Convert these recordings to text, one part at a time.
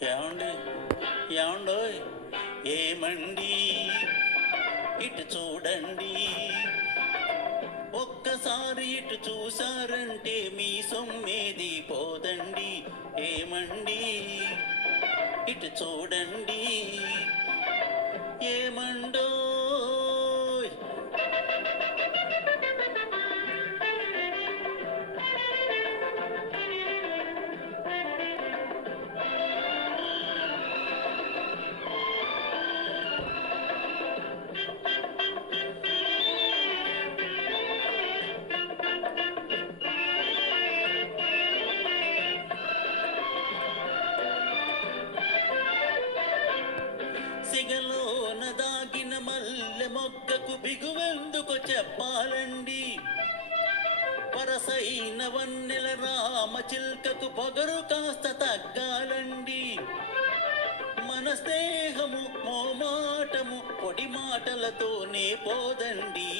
ఏమండి ఏమండోయ్ ఏమండి ఇటు చూడండి ఒక్కసారి ఇటు చూసారంటే మీ సొమ్మేది పోదండి ఏమండి ఇటు చూడండి ఏమండోయ్ సిగలోన దాగిన మల్లె మొగ్గకు బిగువెందుకు చెప్పాలండి వరసైన వన్నెల రామ చిల్కకు పొగరు కాస్త తగ్గాలండి మన స్నేహము మోమాటము పొడి మాటలతోనే పోదండి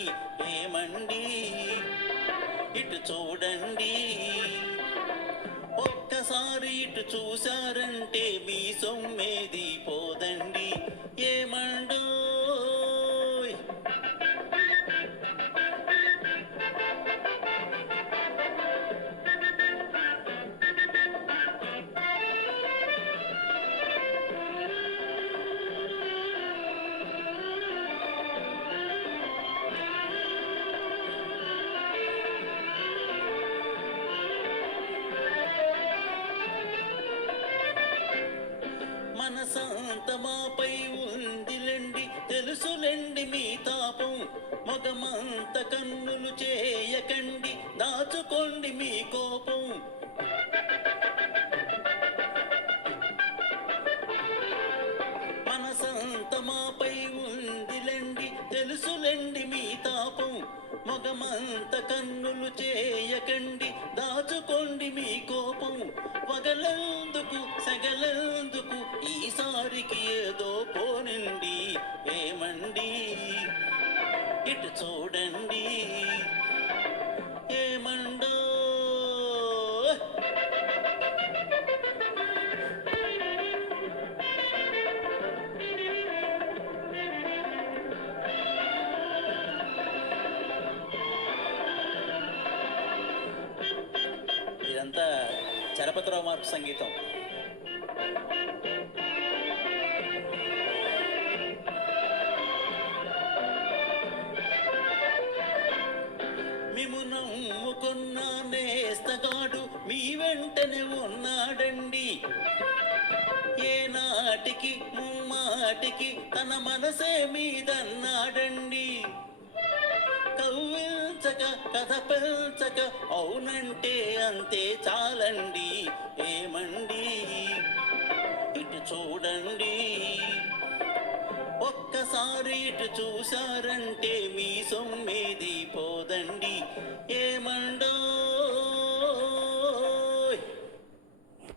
ఏమండి ఇటు చూడండి ఒక్కసారి ఇటు చూసారంటే మీ సొమ్మేది పోదండి ఏమండోయ్ మనసంత మాపై ఉందిలెండి తెలుసులెండి మీ తాపం మగమంత కన్నులు చేయకండి దాచుకోండి మీ కోపం మనసంత మాపై ఉందిలెండి తెలుసులెండి మీ తాపం మగమంత కన్నులు చేయకండి దాచుకోండి మీ కోపం పగలందుకు సగలందుకు ఈసారికి ఏదో పోనండి ఏమండి ఇటు చూడండి ఏమండో ఇదంతా చలపతిరావు మార్పు సంగీతం. మిము నమ్ముకున్న నేస్తగాడు మీ వెంటనే ఉన్నాడండి ఏనాటికి ముమ్మాటికి తన మనసే మీదన్నాడండి కవ్వించక కథ పెంచక అవునంటే అంతే చాలండి ఏమండి ఇటు చూడండి ఒక్కసారి ఇటు చూసారంటే